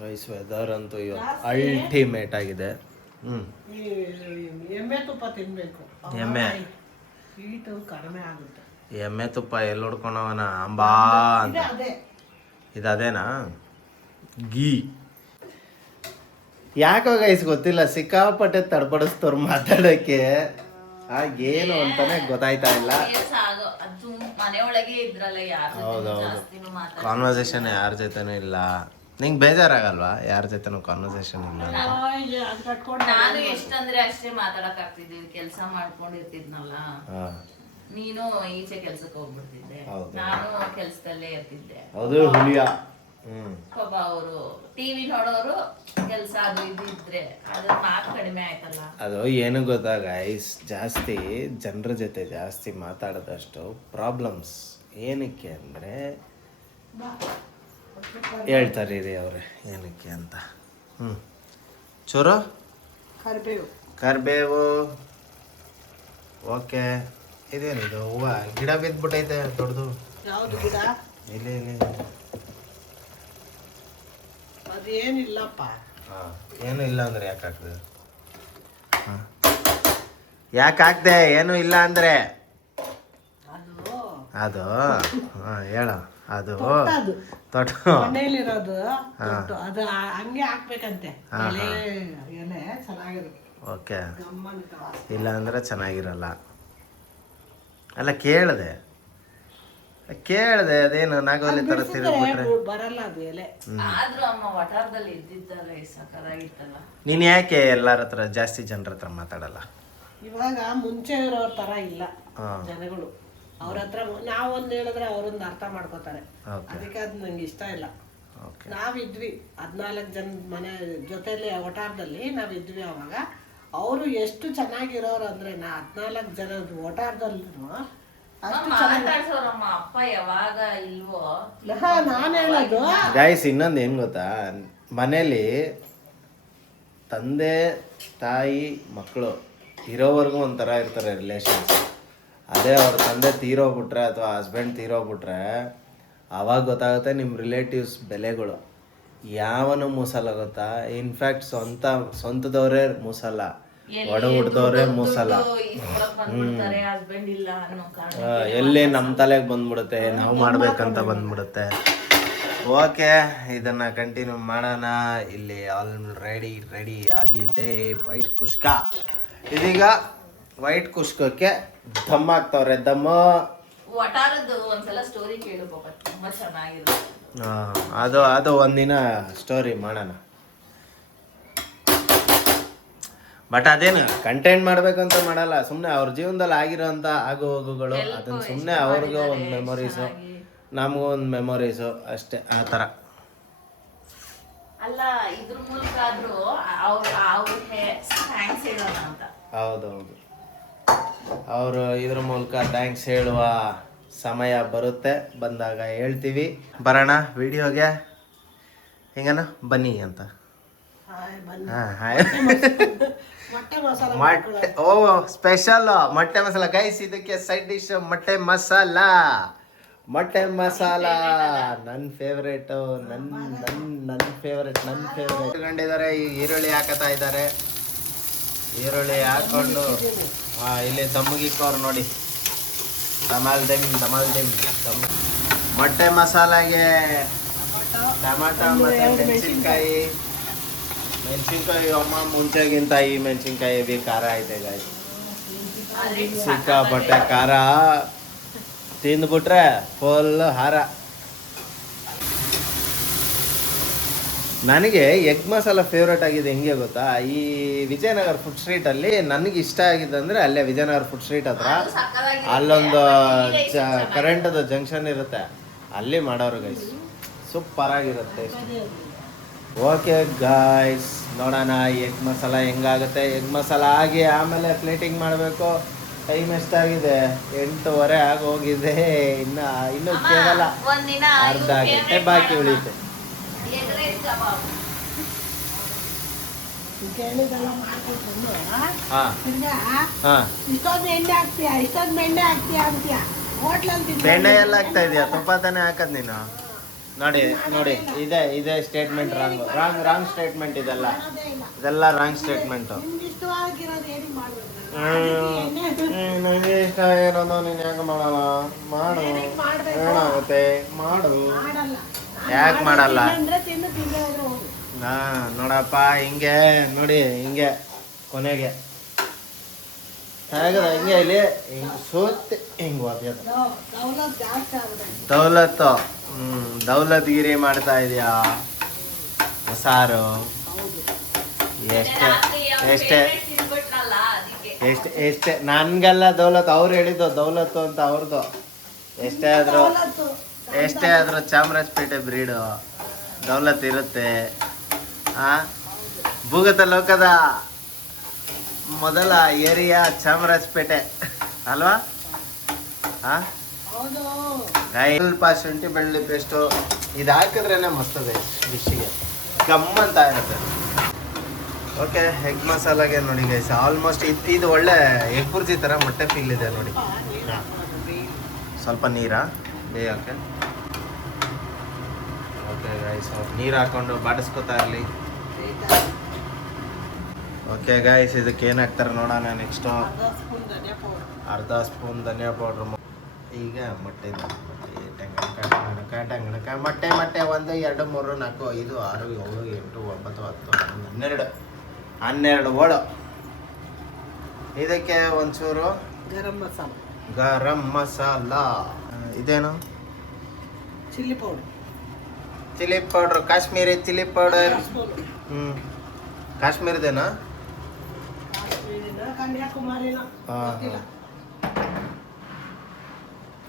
ನೈಸ್. ವೆದರ್ ಅಂತೂ ಇವತ್ತು ಅಲ್ಟಿಮೇಟ್ ಆಗಿದೆ. ಈ ಎಮ್ಮೆ ತುಪ್ಪ ತಿನ್ಬೇಕು, ಎಮ್ಮೆ ಹೀಟು ಕಡಿಮೆ ಆಗುತ್ತೆ. ಎಮ್ಮೆ ತುಪ್ಪ ಎಲ್ಲಿ ಹೊಡ್ಕೊಂಡವನ ಅಂಬಾ ಅಂತ. ಅದೇ ಇದೇನಾ ಗೀ? ಯಾಕೋ ಗೈಸ್ ಗೊತ್ತಿಲ್ಲ, ಸಿಕ್ಕಾಪಟ್ಟೆ ತಡ್ಪಡಿಸ್ತವ್ರು ಮಾತಾಡೋಕ್ಕೆ. ಏನು ಅಂತಾನೆ ಗೊತ್ತಾಯ್ತಾ ಇಲ್ಲ. ಮನೆಯೊಳಗೆ ಇದ್ರಲ್ಲ, ಹೌದೌದು, ಕಾನ್ವರ್ಸೇಷನ್ ಯಾರ ಜೊತೆನೂ ಇಲ್ಲ. ನಿಂಗೆ ಬೇಜಾರಾಗಲ್ವಾ ಯಾರ ಜೊತೆನೂ ಕಾನ್ವರ್ಸೇಷನ್ ಇಲ್ಲ? ನಾನು ಎಷ್ಟಂದ್ರೆ ಅಷ್ಟೇ ಮಾತಾಡಕ್ ಆಗ್ತಿದ್ವಿ, ಕೆಲಸ ಮಾಡ್ಕೊಂಡಿರ್ತಿದ್ನಲ್ಲ. ನೀನು ಈಚೆ ಕೆಲ್ಸಕ್ಕೆ ಹೋಗ್ಬಿಡ್ತಿದ್ದೆ, ನಾನು ಕೆಲ್ಸದಲ್ಲೇ ಇರ್ತಿದ್ದೆ. ಹೌದು ಹುಲಿಯ. ಪಾಪ ಅವರು ಟಿವಿ ನೋಡೋರು ಕೆಲಸ ಅದು ಇದು ಇದ್ರೆ ಅದ್ರ ಮಾತು ಕಡಿಮೆ ಆಯ್ತಲ್ಲ. ಅದು ಏನು ಗೊತ್ತಾ ಗೈಸ್, ಜಾಸ್ತಿ ಜನರ ಜೊತೆ ಜಾಸ್ತಿ ಮಾತಾಡೋದಷ್ಟು ಪ್ರಾಬ್ಲಮ್ಸ್. ಏನಕ್ಕೆ ಅಂದರೆ ಹೇಳ್ತಾರೆ ರೀ ಅವ್ರೆ ಏನಕ್ಕೆ ಅಂತ. ಚೂರು ಕರ್ಬೇವು. ಓಕೆ. ಇದೇನಿದು ಹೂವು ಗಿಡ ಬಿದ್ದುಬಿಟ್ಟೈತೆ ದೊಡ್ಡದು. ಯಾವುದು ಗಿಡ? ಇಲ್ಲಿ ಅದೇನಿಲ್ಲಪ್ಪ. ಏನು ಇಲ್ಲ ಅಂದ್ರೆ ಯಾಕೆ ಹಾಕ್ದೆ? ಯಾಕೆ ಹಾಕ್ದೆ? ಏನು ಇಲ್ಲ ಅಂದ್ರೆ ಅದು ಹೇಳ. ಅದು ತೊಟ್ಟು ಮನೆಯಲ್ಲಿರೋದು ಅದು ಹಂಗೆ ಹಾಕ್ಬೇಕಂತೆ. ಎಲೆ ಚೆನ್ನಾಗಿರುತ್ತೆ. ಓಕೆ. ಇಲ್ಲ ಅಂದ್ರೆ ಚೆನ್ನಾಗಿರಲ್ಲ. ಅಲ್ಲ ಕೇಳಿದೆ ಅದೇನು ನಾಗೋಲಿ ತರ ತಿರುಗ್ಬಿಟ್ರೆ ಬರಲ್ಲ ಅದು ಎಲೆ. ಆದ್ರೂ ಅಮ್ಮ ವಟಾರದಲ್ಲಿ ಇದ್ದಿದ್ದಲ್ಲ, ಸಕರಾಗಿತ್ತಲ್ಲ. ನೀನ್ ಯಾಕೆ ಎಲ್ಲಾರ ಹತ್ರ ಜಾಸ್ತಿ ಜನರ ಹತ್ರ ಮಾತಾಡಲ್ಲ? ಇವಾಗ ಮುಂಚೆ ಇರೋರ್ ತರ ಇಲ್ಲ ಜನಗಳು. ಅವ್ರ ಹತ್ರ ನಾವೊಂದು ಹೇಳಿದ್ರೆ ಅವರೊಂದು ಅರ್ಥ ಮಾಡ್ಕೋತಾರೆ. ಅದಕ್ಕೆ ಅದು ನಂಗೆ ಇಷ್ಟ ಇಲ್ಲ. ನಾವಿದ್ವಿ 14 ಜನ ಮನೆ ಜೊತೆಲಿ ಒಟಾರದಲ್ಲಿ ನಾವಿದ್ವಿ. ಅವಾಗ ಅವರು ಎಷ್ಟು ಚೆನ್ನಾಗಿರೋರು ಅಂದ್ರೆ 14 ಜನ ಒಟಾರದಲ್ಲಿ ಅಪ್ಪ ಯಾವಾಗ ಇಲ್ವೋ. ನಾನು ಹೇಳೋದು ಗೈಸ್ ಇನ್ನೊಂದು ಏನು ಗೊತ್ತಾ, ಮನೇಲಿ ತಂದೆ ತಾಯಿ ಮಕ್ಕಳು ಇರೋವರೆಗೂ ಒಂಥರ ಇರ್ತಾರೆ ರಿಲೇಷನ್ಸ್. ಅದೇ ಅವ್ರ ತಂದೆ ತೀರೋಗ್ಬಿಟ್ರೆ ಅಥವಾ ಹಸ್ಬೆಂಡ್ ತೀರೋಗ್ಬಿಟ್ರೆ ಆವಾಗ ಗೊತ್ತಾಗುತ್ತೆ ನಿಮ್ಮ ರಿಲೇಟಿವ್ಸ್ ಬೆಲೆಗಳು. ಯಾವನು ಮೂಸಲ್ಲ ಗೊತ್ತಾ? ಇನ್ಫ್ಯಾಕ್ಟ್ ಸ್ವಂತದವರೇ ಮೂಸಲ್ಲ, ಒಡ ಹುಡ್ದವ್ರೆ ಮೂಸಲ್ಲ. ಎಲ್ಲಿ ನಮ್ಮ ತಲೆಗೆ ಬಂದ್ಬಿಡುತ್ತೆ, ನಾವು ಮಾಡ್ಬೇಕಂತ ಬಂದ್ಬಿಡುತ್ತೆ. ಓಕೆ, ಇದನ್ನ ಕಂಟಿನ್ಯೂ ಮಾಡೋಣ. ಇಲ್ಲಿ ಆಲ್ರೆಡಿ ರೆಡಿ ಆಗಿದೆ ವೈಟ್ ಕುಷ್ಕ. ಇದೀಗ ವೈಟ್ ಕುಷ್ಕಕ್ಕೆ ದಮ್ ಹಾಕ್ತವ್ರೆ. ದಮ್ಮ ಒಟಾರದ್ದು ಒಂದ್ಸಲ ಸ್ಟೋರಿ ಕೇಳು ಪಾಪ, ತುಂಬಾ ಚೆನ್ನಾಗಿರುತ್ತೆ. ಅದು ಒಂದಿನ ಸ್ಟೋರಿ ಮಾಡೋಣ. ಬಟ್ ಅದೇನು ಕಂಟೆಂಟ್ ಮಾಡ್ಬೇಕಂತ ಮಾಡಲ್ಲ, ಸುಮ್ಮನೆ ಅವ್ರ ಜೀವನದಲ್ಲಿ ಆಗಿರೋಂಥ ಆಗು ಹೋಗುಗಳು ಅದನ್ನ ಸುಮ್ಮನೆ ಅವ್ರಿಗೂ ಒಂದು ಮೆಮೊರೀಸು, ನಮಗೂ ಒಂದು ಮೆಮೊರೀಸು ಅಷ್ಟೇ. ಆ ಥರ ಅಲ್ಲ, ಇದ್ರ ಮೂಲಕ ಆದ್ರೂ ಥ್ಯಾಂಕ್ಸ್ ಹೇಳೋಣ ಅಂತ. ಹೌದೌದು, ಅವರು ಇದ್ರ ಮೂಲಕ ಥ್ಯಾಂಕ್ಸ್ ಹೇಳುವ ಸಮಯ ಬರುತ್ತೆ, ಬಂದಾಗ ಹೇಳ್ತೀವಿ. ಬರೋಣ ವಿಡಿಯೋಗೆ. ಹೆಂಗನ ಬನ್ನಿ ಅಂತ. ಮೊಟ್ಟೆ ಸ್ಪೆಷಲ್ ಮೊಟ್ಟೆ ಮಸಾಲ ಗೈಸ್. ಇದಕ್ಕೆ ಸೈಡ್ ಡಿಶ್ ಮೊಟ್ಟೆ ಮಸಾಲ. ನನ್ನ ಫೇವ್ರೇಟ್ ಇಟ್ಕೊಂಡಿದ್ದಾರೆ. ಈ ಈರುಳ್ಳಿ ಹಾಕತಾ ಇದ್ದಾರೆ. ಈರುಳ್ಳಿ ಹಾಕೊಂಡು ಇಲ್ಲಿ ದಮ್ಗಿಕ್ಕವ್ರು ನೋಡಿ. ದಮಾಲ್ ದಿಮ್. ಮೊಟ್ಟೆ ಮಸಾಲಾಗೆ ಟೊಮಾಟೊ ಮತ್ತು ಮೆಣಸಿನ್ಕಾಯಿ ಅಮ್ಮ ಮುಂಚೆಗಿಂತ ಈ ಮೆಣಸಿನ್ಕಾಯಿ ಹೆವಿ ಖಾರ ಐತೆ ಗಾಯ. ಸಿಕ್ಕಾಪಟ್ಟೆ ಖಾರ, ತಿಂದ್ಬಿಟ್ರೆ ಫುಲ್ ಹಾರ. ನನಗೆ ಎಗ್ ಮಸಾಲ ಫೇವ್ರೇಟ್ ಆಗಿದೆ. ಹೆಂಗೆ ಗೊತ್ತಾ, ಈ ವಿಜಯನಗರ ಫುಡ್ ಸ್ಟ್ರೀಟಲ್ಲಿ ನನಗೆ ಇಷ್ಟ ಆಗಿದ್ದಂದರೆ ಅಲ್ಲೇ ವಿಜಯನಗರ ಫುಡ್ ಸ್ಟ್ರೀಟ್ ಹತ್ರ ಅಲ್ಲೊಂದು ಕರೆಂಟದ ಜಂಕ್ಷನ್ ಇರುತ್ತೆ, ಅಲ್ಲಿ ಮಾಡೋರು ಗೈಸ್. ಸೂಪರ್ ಆಗಿರುತ್ತೆ. ಓಕೆ ಗಾಯ್ಸ್, ನೋಡೋಣ ಎಗ್ ಮಸಾಲ ಹೆಂಗಾಗುತ್ತೆ. ಎಗ್ ಮಸಾಲ ಆಗಿ ಆಮೇಲೆ ಪ್ಲೇಟಿಂಗ್ ಮಾಡಬೇಕು. ಟೈಮ್ ಎಷ್ಟಾಗಿದೆ? 8:30 ಆಗೋಗಿದೆ. ಇನ್ನೂ ಕೇವಲ ಅರ್ಧ ಗಂಟೆ ಬಾಕಿ ಉಳಿಯುತ್ತೆ. ಕೇಳಿದೆಲ್ಲ ಮಾಡ್ಕೊಂಡು ಬಂದು ಹಾಂ ತಿರ್ಗಾ ಹಾಂ ಇಷ್ಟೊಂದು ಎಣ್ಣೆ ಹಾಕ್ತೀಯಾ ಇಷ್ಟೊಂದು ಬೆಣ್ಣೆ ಹಾಕ್ತೀಯಾ ಅಂತೀಯ ಹೋಟ್ಲಲ್ಲಿ ಬೆಣ್ಣೆ ಎಲ್ಲ ಆಗ್ತಾ ಇದೆಯಾ ತುಪ್ಪ ತಾನೇ ಹಾಕದ್ ನೀನು ನೋಡಿ ನೋಡಿ ಇದೇ ಸ್ಟೇಟ್ಮೆಂಟ್ ರಾಂಗ್ ಸ್ಟೇಟ್ಮೆಂಟ್ ಇದೆಲ್ಲ ರಾಂಗ್ ಸ್ಟೇಟ್ಮೆಂಟು ನಿಮ್ಗೆ ಇಷ್ಟವಾಗಿರೋದು ಏನಿಗೆ ಮಾಡ್ಬೇಕು ನನಗೆ ಇಷ್ಟ ಇರೋದು ನೀನು ಯಾಕೆ ಮಾಡಲ್ಲ ಮಾಡು ಏನಾಗುತ್ತೆ ಮಾಡು ಮಾಡಲ್ಲ ಯಾಕೆ ಮಾಡಲ್ಲ ಅಂದ್ರೆ ತಿಂದು ತಿಂದೇ ಹೋದ್ರೆ ಹೋಗು ಹಾ ನೋಡಪ್ಪ ಹಿಂಗೆ ನೋಡಿ ಹಿಂಗೆ ಕೊನೆಗೆ ಹೇಗದ ಹಿಂಗೆ ಇಲ್ಲಿ ಹಿಂಗೆ ಸೋತೆ ಹಿಂಗೆ ಓದ್ಯದ ದೌಲತ್ ಜಾಸ್ತಿ ಆಗುತ್ತೆ ದೌಲತ್ತು ದೌಲತ್ಗಿರಿ ಮಾಡ್ತಾ ಇದೆಯಾ ಸಾರು ಎಷ್ಟೇ ಎಷ್ಟೇ ನನ್ಗೆಲ್ಲ ದೌಲತ್ ಅವ್ರು ಹೇಳಿದ್ದು ದೌಲತ್ತು ಅಂತ ಅವ್ರದ್ದು ಎಷ್ಟೇ ಆದ್ರೂ ಚಾಮರಾಜಪೇಟೆ ಬ್ರೀಡು ದೌಲತ್ ಇರುತ್ತೆ ಆ ಭೂಗತ ಲೋಕದ ಮೊದಲ ಏರಿಯಾ ಚಾಮರಾಜಪೇಟೆ ಅಲ್ವಾ ಹೌದು ಸ್ವಲ್ಪ ಶುಂಠಿ ಬೆಳ್ಳುಳ್ಳಿ ಪೇಸ್ಟು ಇದು ಹಾಕಿದ್ರೇನೆ ಮಸ್ತದೆ ಡಿಶ್ಶಿಗೆ ಗಮ್ಮಂತ ಇರುತ್ತೆ ಓಕೆ ಎಗ್ ಮಸಾಲಾಗೆ ನೋಡಿ ಗೈಸ್ ಆಲ್ಮೋಸ್ಟ್ ಇದು ಒಳ್ಳೆ ಎಗ್ ಬುರ್ಜಿ ಥರ ಮೊಟ್ಟೆ ಫೀಲ್ ಇದೆ ನೋಡಿ ಸ್ವಲ್ಪ ನೀರಾ ಬೇಯೋಕೆ ಓಕೆ ಗೈಸ್ ನೀರು ಹಾಕೊಂಡು ಬಾಡಿಸ್ಕೊತಾ ಇರಲಿ ಓಕೆ ಗೈಸ್ ಇದಕ್ಕೆ ಏನು ಹಾಕ್ತಾರೆ ನೋಡೋಣ ನೆಕ್ಸ್ಟು ಅರ್ಧ ಸ್ಪೂನ್ ಧನಿಯಾ ಪೌಡ್ರ್ ಈಗ ಮೊಟ್ಟೆ ಮೊಟ್ಟೆ 1 2 3 4 5 6 7 8 9 10 11 ಓಡು ಇದಕ್ಕೆ ಒಂಚೂರು ಗರಂ ಮಸಾಲ ಇದೇನು chilli powder Kashmiri chilli powder ಕಾಶ್ಮೀರದೇನಾ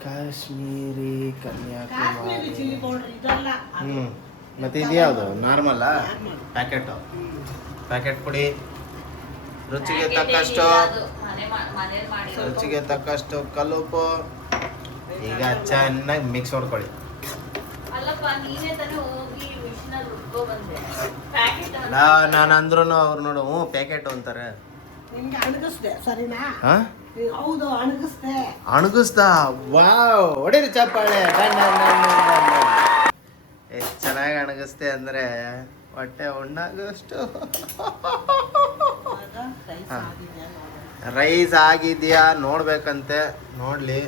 ಕಾಶ್ಮೀರಿ ಕನ್ಯಾಕುಮಾರಿ ಮತ್ತೆ ಇದ್ಯಾವುದು ನಾರ್ಮಲ್ಲ ಪ್ಯಾಕೆಟ್ ಪುಡಿ ರುಚಿಗೆ ತಕ್ಕಷ್ಟು ಕಲ್ಲುಪ್ಪು ಈಗ ಚೆನ್ನಾಗಿ ಮಿಕ್ಸ್ ಹೊಡ್ಕೊಳ್ಳಿ ನಾನು ಅಂದ್ರೂ ಅವ್ರು ನೋಡು ಪ್ಯಾಕೆಟ್ ಅಂತಾರೆ ಅಣಗಿಸ್ದ ವಾವ್ ಹೊಡೀರಿ ಚಪ್ಪಾಳೆ ಎಷ್ಟು ಚೆನ್ನಾಗಿ ಅಣಗಿಸ್ತೆ ಅಂದ್ರೆ ಹೊಟ್ಟೆ ಉಣ್ಣಾಗಷ್ಟು ರೈಸ್ ಆಗಿದ್ಯಾ ನೋಡ್ಬೇಕಂತೆ ನೋಡ್ಲಿ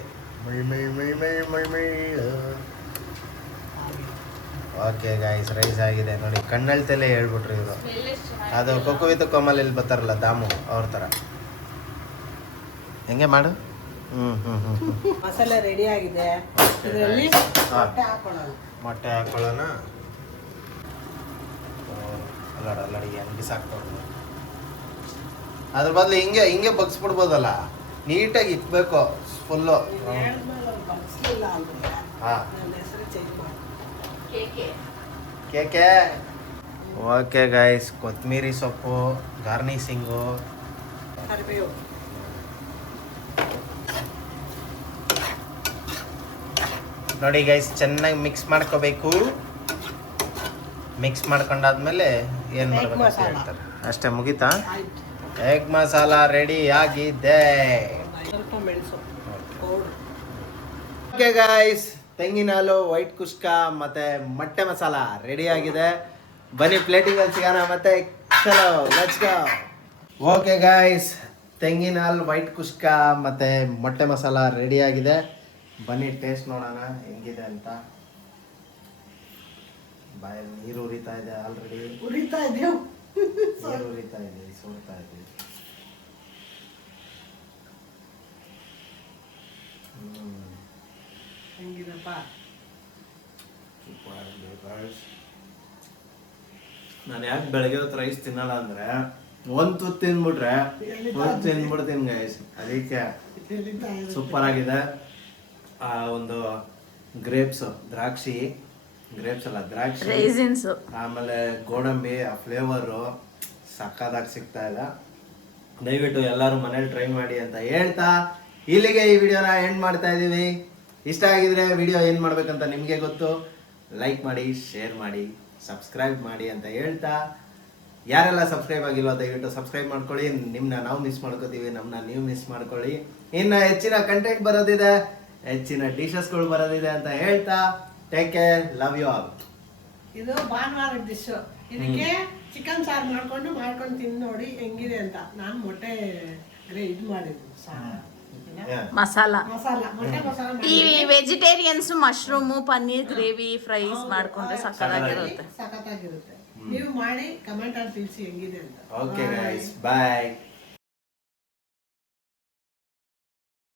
ಓಕೆ ಗೈಸ್ ರೈಸ್ ಆಗಿದೆ ನೋಡಿ ಕಣ್ಣಳ್ತಲೇ ಹೇಳ್ಬಿಟ್ರು ಇವರು ಅದು ಕೊಕ್ಕು ವಿತ್ ಕೋಮಲ್ ಇಲ್ಲಿ ಬರ್ತಾರಲ್ಲ ದಾಮು ಅವ್ರ ಥರ ಹೆಂಗೆ ಮಾಡು ಮಸಾಲೆ ರೆಡಿ ಆಗಿದೆ ಇದರಲ್ಲಿ ಮೊಟ್ಟೆ ಹಾಕೊಳ್ಳೋಣ ಅಲ್ಲಡಿ ಹೆಂಗೆ ಬಿಸಾಕ್ತವ್ರು ಅದ್ರ ಬದಲು ಹಿಂಗೆ ಬಗ್ಸ್ಬಿಡ್ಬೋದಲ್ಲ ನೀಟಾಗಿ ಇಕ್ಬೇಕು ಫುಲ್ಲು ಹಾಂ ಕೇಕೆ ಓಕೆ ಗೈಸ್ ಕೊತ್ತಂಬರಿ ಸೊಪ್ಪು ಗಾರ್ನಿಸಿಂಗು ನೋಡಿ ಗೈಸ್ ಚೆನ್ನಾಗಿ ಮಿಕ್ಸ್ ಮಾಡ್ಕೋಬೇಕು ಮಿಕ್ಸ್ ಮಾಡ್ಕೊಂಡಾದ್ಮೇಲೆ ಏನು ಮಾಡಬೇಕು ಅಂತ ಹೇಳ್ತಾರೆ ಅಷ್ಟೇ ಮುಗೀತಾ ಎಗ್ ಮಸಾಲ ರೆಡಿ ಆಗಿದೆ ಓಕೆ ಗೈಸ್ ತೆಂಗಿನ ಹಾಲು ವೈಟ್ ಕುಷ್ಕ ಮತ್ತೆ ಮೊಟ್ಟೆ ಮಸಾಲ ರೆಡಿ ಆಗಿದೆ ಬನ್ನಿ ಪ್ಲೇಟಿಂಗಲ್ಲಿ ಸಿಗೋಣ ಮತ್ತೆ ಚಲೋ ಲೆಟ್ಸ್ ಗೋ ಓಕೆ ಗೈಸ್ ತೆಂಗಿನ ಹಾಲು ವೈಟ್ ಕುಷ್ಕ ಮತ್ತೆ ಮೊಟ್ಟೆ ಮಸಾಲ ರೆಡಿ ಆಗಿದೆ ಬನ್ನಿ ಟೇಸ್ಟ್ ನೋಡೋಣ ಹೆಂಗಿದೆ ಅಂತ ಬಾಯಲ್ಲಿ ನೀರು ಉರಿತಾ ಇದೆ ಆಲ್ರೆಡಿ ನೀರು ಉರಿತಾ ಇದೆ ಸುಡ್ತಾ ಇದೆ ನಾನು ಯಾಕೆ ಬೆಳಗ್ಗೆ ಹೊತ್ತು ರೈಸ್ ತಿನ್ನಲ್ಲ ಅಂದ್ರೆ ಒಂದು ತುತ್ತು ತಿಂದ್ಬಿಟ್ರೆ ತಿಂದ್ಬಿಡ್ತೀನಿ ಗೈಸ್ ಅದಕ್ಕೆ ಸೂಪರ್ ಆಗಿದೆ ಆ ಒಂದು ಗ್ರೇಪ್ಸ್ ದ್ರಾಕ್ಷಿ ಆಮೇಲೆ ಗೋಡಂಬಿ ಆ ಫ್ಲೇವರು ಸಕ್ಕದಾಗಿ ಸಿಗ್ತಾ ಇದೆ ದಯವಿಟ್ಟು ಎಲ್ಲರೂ ಮನೇಲಿ ಟ್ರೈ ಮಾಡಿ ಅಂತ ಹೇಳ್ತಾ ಇಲ್ಲಿಗೆ ಈ ವಿಡಿಯೋನ ಎಂಡ್ ಮಾಡ್ತಾ ಇದೀವಿ ಇಷ್ಟ ಆಗಿದ್ರೆ ವಿಡಿಯೋ ಏನು ಮಾಡ್ಬೇಕಂತ ನಿಮಗೆ ಗೊತ್ತು ಲೈಕ್ ಮಾಡಿ ಶೇರ್ ಮಾಡಿ ಸಬ್ಸ್ಕ್ರೈಬ್ ಮಾಡಿ ಅಂತ ಹೇಳ್ತಾ ಯಾರೆಲ್ಲ ಸಬ್ಸ್ಕ್ರೈಬ್ ಆಗಿಲ್ವ ದಯವಿಟ್ಟು ಸಬ್ಸ್ಕ್ರೈಬ್ ಮಾಡ್ಕೊಳ್ಳಿ. ನಿಮ್ಮನ್ನ ನಾವು ಮಿಸ್ ಮಾಡ್ಕೋತೀವಿ, ನಮ್ಮನ್ನ ನೀವು ಮಿಸ್ ಮಾಡ್ಕೊಳ್ಳಿ. ಇನ್ನು ಹೆಚ್ಚಿನ ಕಂಟೆಂಟ್ ಬರೋದಿದೆ, ಹೆಚ್ಚಿನ ಡಿಶಸ್ಗಳು ಬರೋದಿದೆ ಅಂತ ಹೇಳ್ತಾ take care, love you all. ಇದು ಭಾನುವಾರದ ಡಿಶ್. ಇದಕ್ಕೆ ಚಿಕನ್ ಸಾರು ಮಾಡ್ಕೊಂಡು ತಿಂದು ನೋಡಿ ಹೆಂಗಿದೆ ಅಂತ. ನಾನು ಮೊಟ್ಟೆ ಇದು ಮಾಡಿದ್ದು ಮಸಾಲ ಮೊಟ್ಟೆ ಮಸಾಲ ಈ vegetarians mushroom paneer gravy fries ಮಾಡ್ಕೊಂಡ್ರೆ ಸಕ್ಕತ್ತಾಗಿರುತ್ತೆ. ಸಖತ್ತಾಗಿರುತ್ತೆ. ನೀವು ಮಾಡಿ ಕಮೆಂಟ್ ಅಲ್ಲಿ ತಿಳಿಸಿ ಹೆಂಗಿದೆ ಅಂತ. ಓಕೆ ಗೈಸ್, ಬಾಯ್.